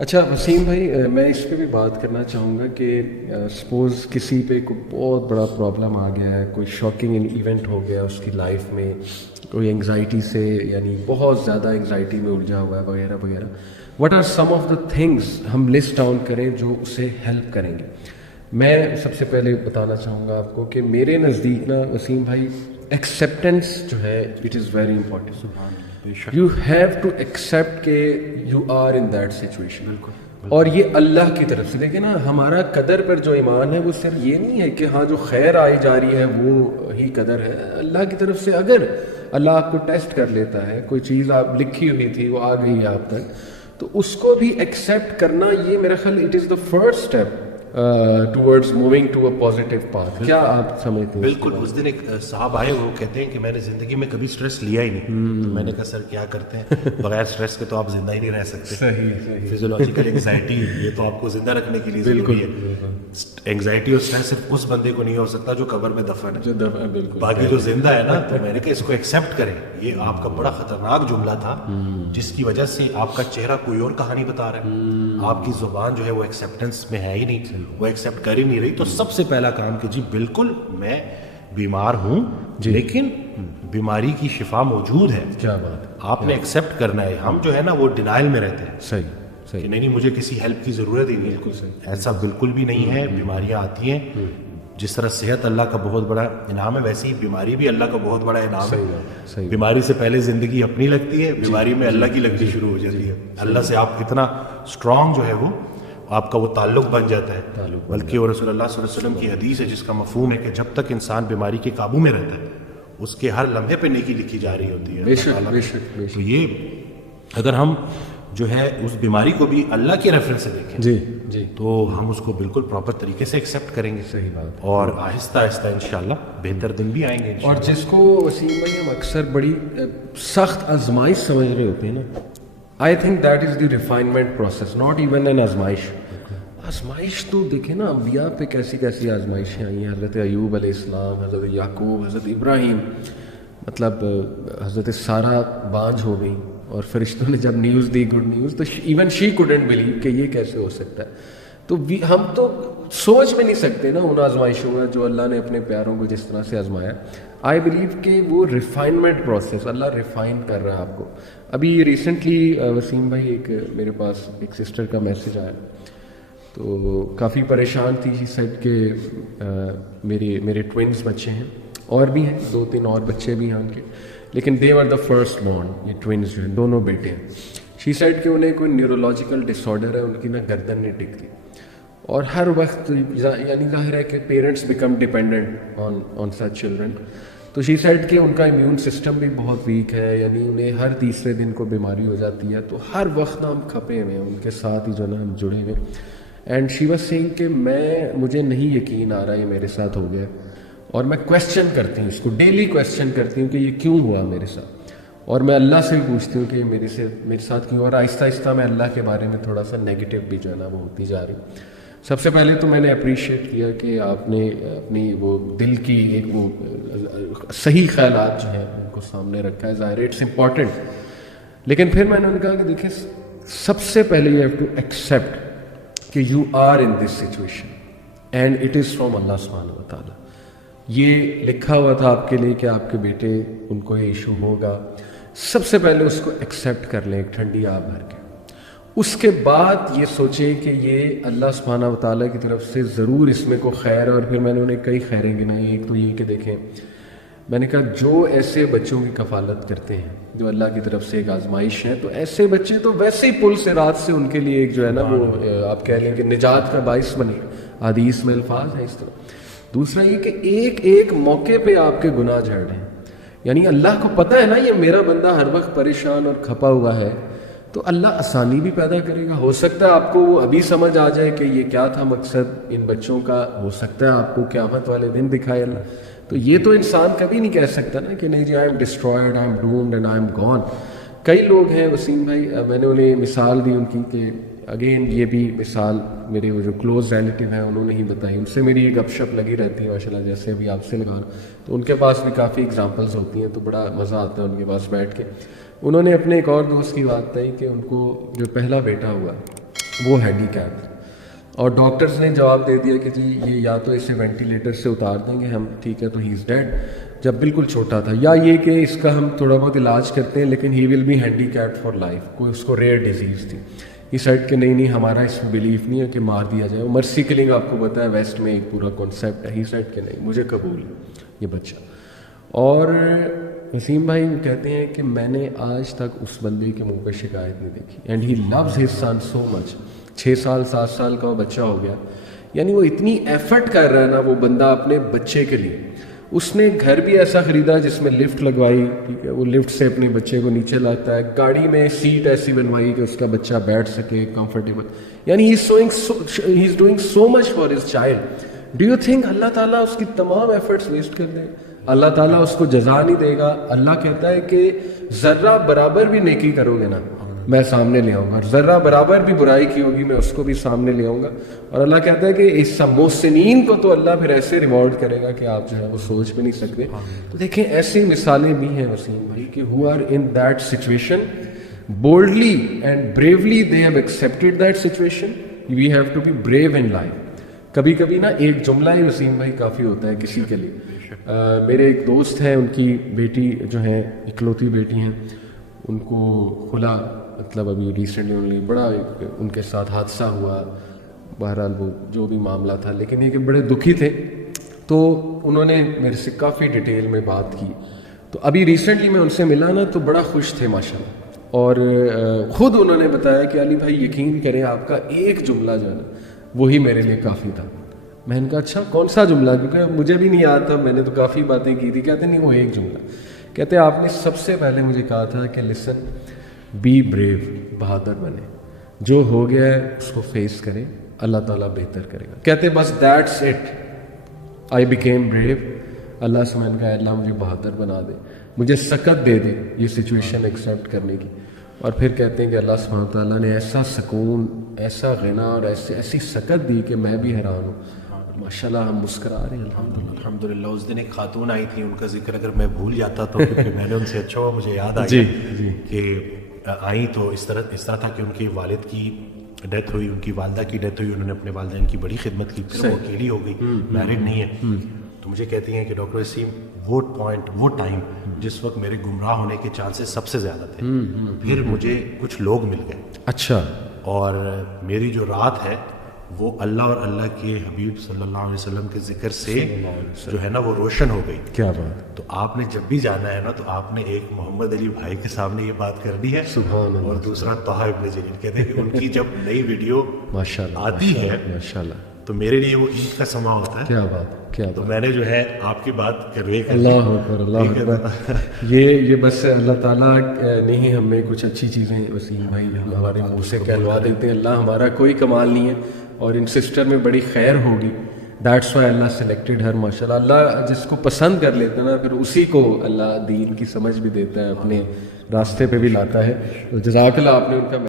اچھا وسیم بھائی، میں اس پہ بھی بات کرنا چاہوں گا کہ سپوز کسی پہ کوئی بہت بڑا پرابلم آ گیا ہے، کوئی شاکنگ ایونٹ ہو گیا اس کی لائف میں، کوئی انگزائٹی سے یعنی بہت زیادہ انگزائٹی میں الجھا ہوا ہے وغیرہ وغیرہ. What are some of the things ہم لسٹ ڈاؤن کریں جو اسے ہیلپ کریں گے؟ میں سب سے پہلے بتانا چاہوں گا آپ کو کہ میرے نزدیک نا وسیم بھائی، ایکسیپٹنس جو ہے it is very important. You have to accept کہ you are in that situation. اور یہ اللہ کی طرف سے دیکھیں نا، ہمارا قدر پر جو ایمان ہے وہ صرف یہ نہیں ہے کہ ہاں جو خیر آئی جا رہی ہے وہ ہی قدر ہے. اللہ کی طرف سے اگر اللہ آپ کو ٹیسٹ کر لیتا ہے، کوئی چیز آپ لکھی ہوئی تھی وہ آ گئی ہے آپ تک، تو اس کو بھی ایکسیپٹ کرنا، یہ میرا خیال it is the first step towards moving to a positive path. کیا آپ سمجھتے ہیں؟ بالکل. اس دن ایک صاحب آئے، وہ کہتے ہیں کہ میں نے زندگی میں کبھی سٹریس لیا ہی نہیں. تو میں نے کہا سر کیا کرتے ہیں؟ بغیر سٹریس کے تو آپ زندہ ہی نہیں رہ سکتے. فزیولوجیکل انگزائٹی یہ تو آپ کو زندہ رکھنے کے لیے ضروری ہے. انگزائٹی اور سٹریس صرف اس بندے کو نہیں ہو سکتا جو قبر میں دفن ہے. باقی جو زندہ ہے نا، تو میں نے کہا اس کو ایکسیپٹ کریں. یہ آپ کا بڑا خطرناک جملہ تھا جس کی وجہ سے آپ کا چہرہ کوئی اور کہانی بتا رہا ہے. آپ کی زبان جو ہے وہ ایکسیپٹنس میں ہے ہی نہیں، وہ ایکسیپٹ کر ہی نہیں رہی. تو سب سے پہلا کام کہ جی بالکل میں بیمار ہوں لیکن بیماری کی شفا موجود ہے. کیا بات ہے، آپ نے ایکسیپٹ کرنا ہے. ہم جو ہے نا وہ ڈینائل میں رہتے ہیں صحیح کہ نہیں مجھے کسی ہیلپ کی ضرورت ہی نہیں. ایسا بالکل بھی نہیں ہے. بیماریاں آتی ہیں، جس طرح صحت اللہ کا بہت بڑا انعام ہے، ویسے ہی بیماری بھی اللہ کا بہت بڑا انعام ہے. بیماری سے پہلے زندگی اپنی لگتی ہے، بیماری میں اللہ کی لگنی شروع ہو جاتی ہے. اللہ سے آپ اتنا اسٹرانگ جو ہے وہ آپ کا وہ تعلق بن جاتا ہے. بلکہ وہ رسول اللہ صلی اللہ علیہ وسلم کی حدیث ہے جس کا مفہوم ہے کہ جب تک انسان بیماری کے قابو میں رہتا ہے اس کے ہر لمحے پہ نیکی لکھی جا رہی ہوتی ہے. تو یہ اگر ہم جو ہے اس بیماری کو بھی اللہ کے ریفرنس سے دیکھیں جی تو ہم اس کو بالکل پراپر طریقے سے ایکسیپٹ کریں گے. صحیح بات. اور آہستہ آہستہ انشاءاللہ بہتر دن بھی آئیں گے. اور جس کو وسیم بھائی ہم اکثر بڑی سخت آزمائش سمجھ رہے ہوتے ہیں نا، I think that is the refinement process, not even an آزمائش. آزمائش تو دیکھیں نا، انبیاء پہ کیسی کیسی آزمائشیں آئی ہیں. حضرت ایوب علیہ السلام، حضرت یعقوب، حضرت ابراہیم، مطلب حضرت سارہ بانجھ ہو گئی اور فرشتوں نے جب نیوز دی، گڈ نیوز، تو ایون شی کوڈنٹ بلیو کہ یہ کیسے ہو سکتا ہے. تو ہم تو سوچ بھی نہیں سکتے نا ان آزمائشوں کا جو اللہ نے اپنے پیاروں کو جس طرح سے آزمایا. آئی بلیو کہ وہ ریفائنمنٹ پروسیس اللہ ریفائن کر رہا ہے آپ کو. ابھی ریسنٹلی وسیم بھائی ایک میرے پاس ایک سسٹر کا میسیج آیا، تو کافی پریشان تھی. شی سیڈ کہ میرے ٹوئنس بچے ہیں، اور بھی ہیں 2-3 اور بچے بھی ہیں ان کے، لیکن they are the first born. یہ ٹوئنس جو ہیں دونوں بیٹے ہیں. شی سیڈ کہ انہیں کوئی نیورولوجیکل ڈس آرڈر ہے، ان کی نا گردن نہیں ٹکتی، اور ہر وقت یعنی ظاہر ہے کہ parents become dependent on such children. تو شی سیڈ کہ ان کا امیون سسٹم بھی بہت ویک ہے، یعنی انہیں ہر تیسرے دن کو بیماری ہو جاتی ہے. تو ہر وقت ہم کھپے ہوئے ہیں ان کے ساتھ ہی جو نا ہم جڑے ہوئے. اینڈ شی واز سیئنگ کہ مجھے نہیں یقین آ رہا یہ میرے ساتھ ہو گیا، اور میں کویسچن کرتی ہوں اس کو، ڈیلی کویسچن کرتی ہوں کہ یہ کیوں ہوا میرے ساتھ، اور میں اللہ سے پوچھتی ہوں کہ میرے ساتھ کیوں. اور آہستہ آہستہ میں اللہ کے بارے میں تھوڑا سا نیگیٹو بھی جو ہے نا وہ ہوتی جا رہی. سب سے پہلے تو میں نے اپریشیٹ کیا کہ آپ نے اپنی وہ دل کی ایک وہ صحیح خیالات جو ہیں ان کو سامنے رکھا ہے. ظاہر اٹس امپورٹنٹ. لیکن پھر میں نے ان کا کہ دیکھیں سب سے پہلے یو ہیو ٹو ایکسیپٹ کہ you are in this situation and it is from اللہ سبحانہ و تعالیٰ. یہ لکھا ہوا تھا آپ کے لیے کہ آپ کے بیٹے ان کو یہ ایشو ہوگا. سب سے پہلے اس کو ایکسیپٹ کر لیں ایک ٹھنڈی آب بھر کے. اس کے بعد یہ سوچیں کہ یہ اللہ سبحانہ و تعالیٰ کی طرف سے ضرور اس میں کو خیر ہے. اور پھر میں نے انہیں کئی خیریں گنائی. ایک تو یہ کہ دیکھیں، میں نے کہا جو ایسے بچوں کی کفالت کرتے ہیں جو اللہ کی طرف سے ایک آزمائش ہے، تو ایسے بچے تو ویسے ہی پل سے رات سے ان کے لیے ایک جو ہے نا وہ آپ کہہ لیں کہ نجات کا باعث بنے. حدیث میں الفاظ ہیں اس طرح. دوسرا یہ کہ ایک ایک موقع پہ آپ کے گناہ جھڑ رہے ہیں، یعنی اللہ کو پتہ ہے نا یہ میرا بندہ ہر وقت پریشان اور کھپا ہوا ہے، تو اللہ آسانی بھی پیدا کرے گا. ہو سکتا ہے آپ کو وہ ابھی سمجھ آ جائے کہ یہ کیا تھا مقصد ان بچوں کا، ہو سکتا ہے آپ کو قیامت والے دن دکھائے اللہ. تو یہ تو انسان کبھی نہیں کہہ سکتا نا کہ نہیں جی I am destroyed, I am doomed and I am gone. کئی لوگ ہیں وسیم بھائی، میں نے انہیں مثال دی ان کی کہ اگین یہ بھی مثال میرے وہ جو کلوز ریلیٹیو ہیں انہوں نے ہی بتائی. ان سے میری یہ گپ شپ لگی رہتی ہے ماشاء اللہ، جیسے ابھی آپ سے لگا رہا ہوں، تو ان کے پاس بھی کافی اگزامپلس ہوتی ہیں تو بڑا مزہ آتا ہے ان کے پاس بیٹھ کے. انہوں نے اپنے ایک اور دوست کی بات بتائی کہ ان کو جو پہلا بیٹا ہوا وہ ہینڈی کیپ. اور ڈاکٹرز نے جواب دے دیا کہ جی یہ یا تو اسے وینٹیلیٹر سے اتار دیں گے ہم, ٹھیک ہے, تو ہی از ڈیڈ, جب بالکل چھوٹا تھا, یا یہ کہ اس کا ہم تھوڑا بہت علاج کرتے ہیں لیکن he will be handicap for life. کوئی اس کو ریئر ڈیزیز تھی. یہ سائڈ کہ نہیں ہمارا اس میں بلیف نہیں ہے کہ مار دیا جائے. مرسی کلنگ آپ کو پتہ ہے ویسٹ میں ایک پورا کانسیپٹ ہے. ہی سائڈ کہ نہیں, مجھے قبول یہ بچہ. اور وسیم بھائی کہتے ہیں کہ میں نے آج تک اس بندے کے منہ پہ شکایت نہیں دیکھی. And he loves his son so much. 6 سال 7 سال کا وہ بچہ ہو گیا, یعنی وہ اتنی ایفرٹ کر رہا ہے نا وہ بندہ اپنے بچے کے لیے. اس نے گھر بھی ایسا خریدا جس میں لفٹ لگوائی, ٹھیک ہے, وہ لفٹ سے اپنے بچے کو نیچے لاتا ہے. گاڑی میں سیٹ ایسی بنوائی کہ اس کا بچہ بیٹھ سکے کمفرٹیبل. یعنی he is doing so much for his child. Do you think اللہ تعالیٰ اس کی تمام ایفرٹس ویسٹ کر دے؟ اللہ تعالیٰ اس کو جزا نہیں دے گا. اللہ کہتا ہے کہ ذرہ برابر بھی نیکی کرو گے نا میں سامنے لے آؤں گا, ذرہ برابر بھی برائی کی ہوگی میں اس کو بھی سامنے لے آؤں گا. اور اللہ کہتا ہے کہ اس محسنین کو تو اللہ پھر ایسے ریوارڈ کرے گا کہ آپ جو ہے وہ سوچ بھی نہیں سکتے. تو دیکھیں ایسی مثالیں بھی ہیں وسیم بھائی کہ who are in that situation boldly and bravely they have accepted that situation. We have to be brave in life. کبھی کبھی نا ایک جملہ ہی وسیم بھائی کافی ہوتا ہے کسی کے لیے. میرے ایک دوست ہیں, ان کی بیٹی جو ہیں اکلوتی بیٹی ہیں, ان کو کھلا مطلب ابھی ریسنٹلی بڑا ان کے ساتھ حادثہ ہوا. بہرحال وہ جو بھی معاملہ تھا, لیکن یہ کہ بڑے دکھی تھے. تو انہوں نے میرے سے کافی ڈیٹیل میں بات کی. تو ابھی ریسنٹلی میں ان سے ملا نا تو بڑا خوش تھے ماشاءاللہ. اور خود انہوں نے بتایا کہ علی بھائی یقین کریں آپ کا ایک جملہ جو ہے نا وہی میرے لیے کافی تھا. میں نے کہا اچھا کون سا جملہ, کیونکہ مجھے بھی نہیں یاد تھا, میں نے تو کافی باتیں کی تھی. کہتے نہیں وہ ایک جملہ. کہتے آپ نے سب سے پہلے مجھے کہا تھا کہ لسن بی بریو, بہادر بنے, جو ہو گیا ہے اس کو فیس کریں, اللہ تعالیٰ بہتر کرے گا. کہتے بس that's it, I became brave. اللہ سے میں نے کہا اللہ مجھے بہادر بنا دے, مجھے سکت دے دے یہ سچویشن ایکسیپٹ کرنے کی. اور پھر کہتے ہیں کہ اللہ سبحانہ تعالیٰ نے ایسا سکون, ایسا غنا اور ایسی سکت دی کہ میں بھی حیران ہوں. ماشاءاللہ ہم مسکرا رہے ہیں الحمدللہ. اس دن ایک خاتون آئی تھی, ان کا ذکر اگر میں بھول جاتا تو کیونکہ میں نے ان سے اچھا ہوا مجھے یاد آیا کہ آئیں تو اس طرح تھا کہ ان کے والد کی ڈیتھ ہوئی, ان کی والدہ کی ڈیتھ ہوئی. انہوں نے اپنے والدین کی بڑی خدمت کی, پھر وہ اکیلی ہو گئی, میرڈ نہیں ہے. تو مجھے کہتی ہیں کہ ڈاکٹر وسیم وہ پوائنٹ, وہ ٹائم جس وقت میرے گمراہ ہونے کے چانسز سب سے زیادہ تھے, پھر مجھے کچھ لوگ مل گئے. اچھا. اور میری جو رات ہے وہ اللہ اور اللہ کے حبیب صلی اللہ علیہ وسلم کے ذکر سے جو ہے نا وہ روشن ہو گئی. کیا بات. تو آپ نے جب بھی جانا ہے نا تو آپ نے ایک محمد علی بھائی کے سامنے یہ بات کرنی ہے, سبحان اللہ. اور دوسرا طہ ابن جلیل. کہتے ہیں کہ ان کی جب نئی ویڈیو آتی ہے ماشاءاللہ تو میرے لیے وہ عید کا سما ہوتا ہے. کیا بات, کیا تو میں نے جو ہے آپ کی بات کروے کر اللہ اکبر, اللہ اکبر. یہ بس اللہ تعالیٰ نے ہی ہمیں کچھ اچھی چیزیں وسیم بھائی ہمارے منہ سے کہلوا دیتے ہیں. اللہ ہمارا کوئی کمال نہیں ہے, اور ان سسٹر میں بڑی خیر ہوگی. دیٹس وائی اللہ سلیکٹڈ ہر. ماشاء اللہ اللہ جس کو پسند کر لیتا ہے نا پھر اسی کو اللہ دین کی سمجھ بھی دیتا ہے, اپنے راستے پہ بھی لاتا ہے. جزاک اللہ, آپ نے ان کا